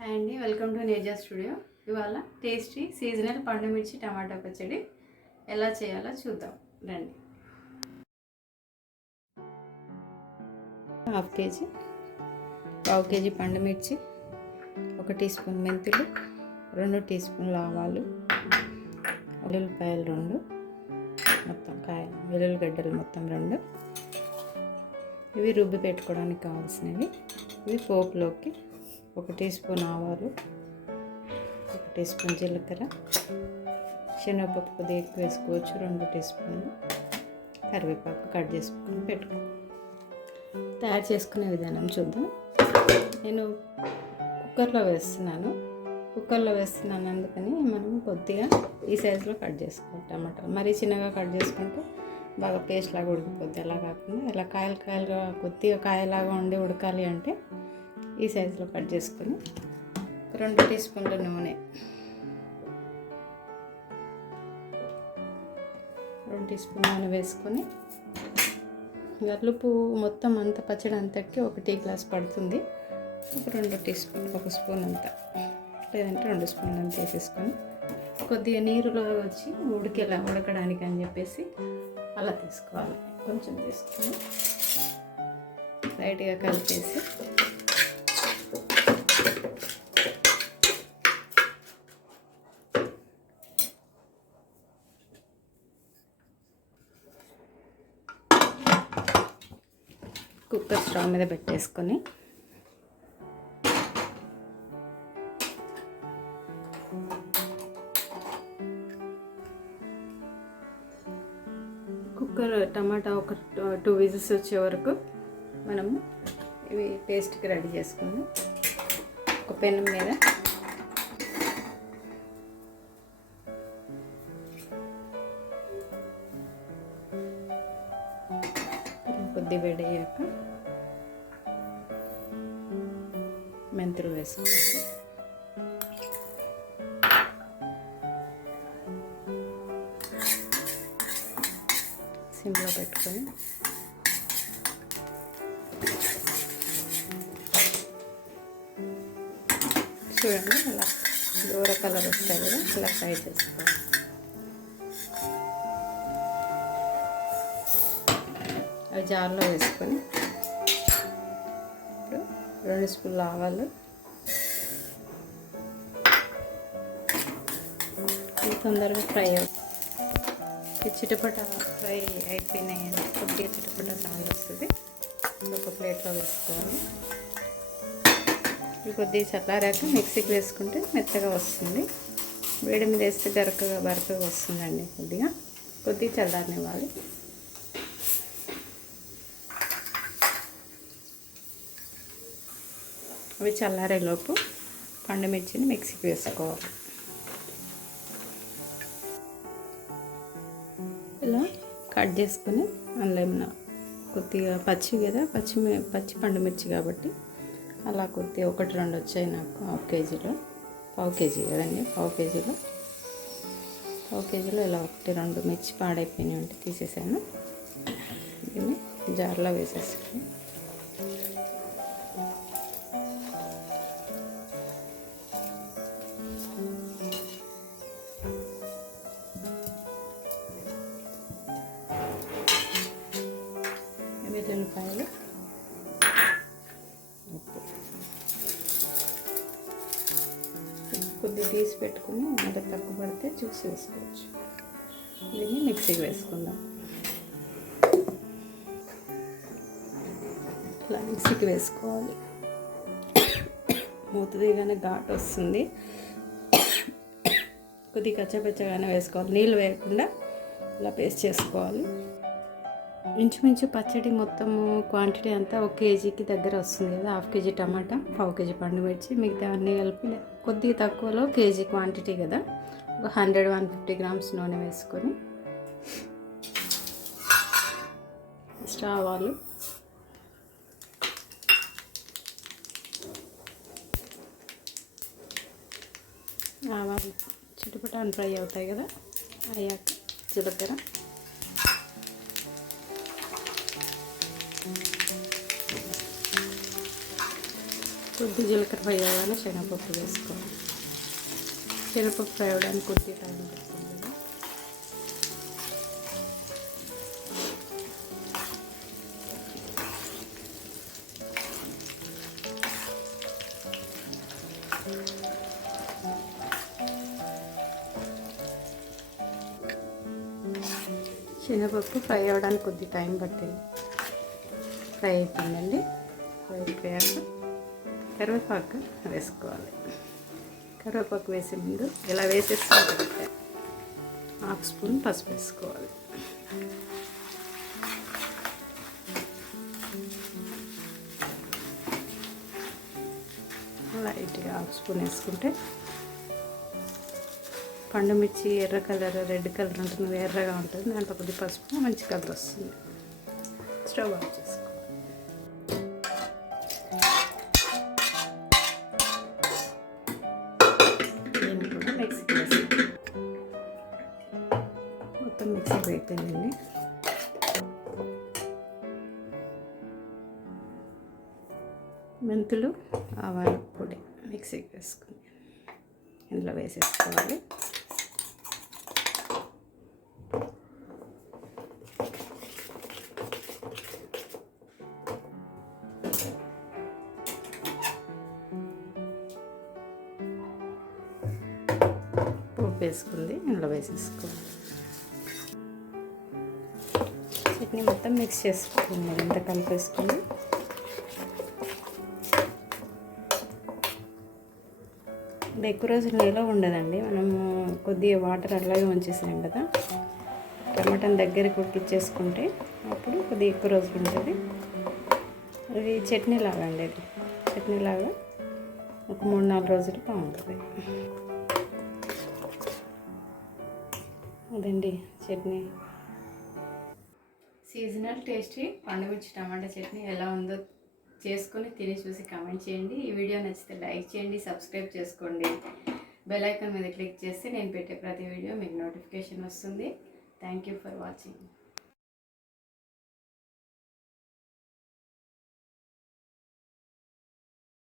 Hi అండి, welcome to నేజా studio. ఇవాళ tasty seasonal పండు మిర్చి టమాటా పచ్చడి ఎలా చేయాలో చూద్దాం రండి. హాఫ్ కేజీ, పావు కేజీ పండు మిర్చి, 1 టీ స్పూన్ మెంతులు, 2 టీ స్పూన్ల ఆవాలు, ఉల్లిపాయలు 2, మొత్తం వెల్లుల్లిగడ్డలు మొత్తం 2. ఇవి రుబ్బి పెట్టుకోవడానికి కావాల్సినవి. ఇవి పోపులోకి 1 టీ స్పూన్ ఆవాలు, 1 టీ స్పూన్ జీలకర్ర, శనగపప్పు కొద్దిగా ఎక్కువ వేసుకోవచ్చు, 2 టీ స్పూన్లు, కరివేపాకు కట్ చేసుకుని పెట్టుకో. తయారు చేసుకునే విధానం చూద్దాం. నేను కుక్కర్లో వేస్తున్నాను అందుకని మనం కొద్దిగా ఈ సైజులో కట్ చేసుకోవాలి. టమాటాలు మరీ చిన్నగా కట్ చేసుకుంటే బాగా పేస్ట్ లాగా ఉడికిపోద్ది. అలా కాకుండా ఇలా కాయలుగా కొద్దిగా కాయలాగా ఉండి ఉడకాలి అంటే ఈ సైజులో కట్ చేసుకొని 2 టీ స్పూన్ల నూనె, 2 టీ స్పూన్ నూనె వేసుకొని గల్లుపు మొత్తం అంత పచ్చడి అంతకి 1 టీ గ్లాస్ పడుతుంది. ఒక 2 టీ స్పూన్, 1 స్పూన్ అంతా లేదంటే 2 స్పూన్లు అంత వేసేసుకొని కొద్దిగా నీరులో వచ్చి ఉడకడానికి అని చెప్పేసి అలా తీసుకోవాలి. కొంచెం తీసుకొని లైట్గా కలిపేసి కుక్కర్ స్టవ్ మీద పెట్టేసుకొని కుక్కర్ టమాటా ఒక 2 విజిల్స్ వచ్చే వరకు మనము ఇవి పేస్ట్కి రెడీ చేసుకుందాం. ఒక పెనం మీద కొద్ది వేడయ్యాక మెంతులు వేసుకోవాలి. సిమ్లో పెట్టుకొని చూడండి, అలా దూర కలర్ వస్తాయి కదా, ఇలా ఫ్రై చేసుకోవాలి. అవి జార్లో వేసుకొని ఇప్పుడు 2 స్పూన్ల ఆవాలు, తొందరగా ఫ్రై అవుతుంది. చిటపట ఫ్రై అయిపోయినాయి, కొద్దిగా చిటపట సౌండ్ వస్తుంది. ఒక ప్లేట్లో వేసుకోవాలి. ఇవి కొద్దిగా చల్లారాక మిక్సీకి వేసుకుంటే మెత్తగా వస్తుంది. వేడి మీద వేస్తే బరకగా వస్తుందండి. కొద్దిగా చల్లారనివ్వాలి. అవి చల్లారేలోపు పండు మిర్చిని మిక్సీకి వేసుకోవాలి. ఇలా కట్ చేసుకొని అందులో ఏమన్నా కొద్దిగా పచ్చి కదా, పచ్చి పండు మిర్చి కాబట్టి అలా కొద్దిగా 1-2 వచ్చాయి నాకు. పావు కేజీ కదండి, పావు కేజీలో ఇలా 1-2 మిర్చి పాడైపోయినాయి ఉంటే తీసేసాను. దీన్ని జార్లో వేసేసుకొని వెల్లుల్లిపాయలు, ఉప్పు కొద్దిగా తీసి పెట్టుకుని అంటే తక్కువ పడితే చూసి వేసుకోవచ్చు. దీన్ని మిక్సీకి వేసుకుందాం. ఇట్లా మిక్సీకి వేసుకోవాలి. మూత తీయగానే ఘాటు వస్తుంది. కొద్దిగా కచ్చపచ్చగానే వేసుకోవాలి, నీళ్ళు వేయకుండా ఇలా పేస్ట్ చేసుకోవాలి. ఇంచుమించు పచ్చడి మొత్తము క్వాంటిటీ అంతా 1 కేజీకి దగ్గర వస్తుంది కదా. 1/2 కేజీ టమాటా, పావు కేజీ పండు మిర్చి, మిగతా అన్నీ కలిపి కొద్దిగా తక్కువలో కేజీ క్వాంటిటీ కదా, ఒక 100-150 గ్రామ్స్ నూనె వేసుకొని ఆవాలు, చిటపటాన్ని ఫ్రై అవుతాయి కదా, అయ్యాక జీలకర్ర, కొద్ది జీలకర్ర ఫ్రై అవ్వగానే శనగపప్పు వేసుకోవాలి. శనగపప్పు ఫ్రై అవ్వడానికి కొద్ది టైం పడుతుంది. శనగపప్పు ఫ్రై అవ్వడానికి కొద్ది టైం పట్టింది. ఫ్రై అయిపోయిందండి. ఫ్రై అయిపోయాక కరివేపాకు వేసుకోవాలి. కరివేపాకు వేసే ముందు ఇలా వేసేసుకుంటే 1/2 స్పూన్ పసుపు వేసుకోవాలి. లైట్గా 1/2 స్పూన్ వేసుకుంటే పండు మిర్చి ఎర్ర కలర్, రెడ్ కలర్ ఉంటుంది, ఎర్రగా ఉంటుంది. దాంట్లో కొద్ది పసుపు మంచి కలర్ వస్తుంది. స్టవ్ ఆఫ్ చేసుకోవాలి. దీన్ని కూడా మిక్సీకి వేసుకోవాలి. మొత్తం మిక్సీకి అయిపోయిందండి. మెంతులు, ఆవాల పొడి మిక్సీకి వేసుకుని ఇందులో వేసేసుకోవాలి. పోపు వేసుకుంది ఇందులో వేసేసుకోవాలి. చట్నీ మొత్తం మిక్స్ చేసుకుంది. ఎంత కలిపేసుకుంది. ఇది ఎక్కువ రోజులు నిల్వ ఉండదండి. మనము కొద్దిగా వాటర్ అలాగే ఉంచేసాం కదా, టమాటాని దగ్గరికి ఉడికిచ్చేసుకుంటే అప్పుడు కొద్దిగా ఎక్కువ రోజులు ఉంటుంది. ఇది చట్నీ లాగా అండి. ఇది చట్నీ లాగా ఒక 3-4 రోజులు బాగుంటుంది. అదండి చట్నీ. సీజనల్ టేస్టీ పండుమిర్చి టమాటా చట్నీ ఎలా ఉందో చేసుకొని తిని చూసి కామెంట్ చేయండి. ఈ వీడియో నచ్చితే లైక్ చేయండి, సబ్స్క్రైబ్ చేసుకోండి. బెల్ ఐకాన్ మీద క్లిక్ చేస్తే నేను పెట్టే ప్రతి వీడియో మీకు నోటిఫికేషన్ వస్తుంది. Thank you for watching.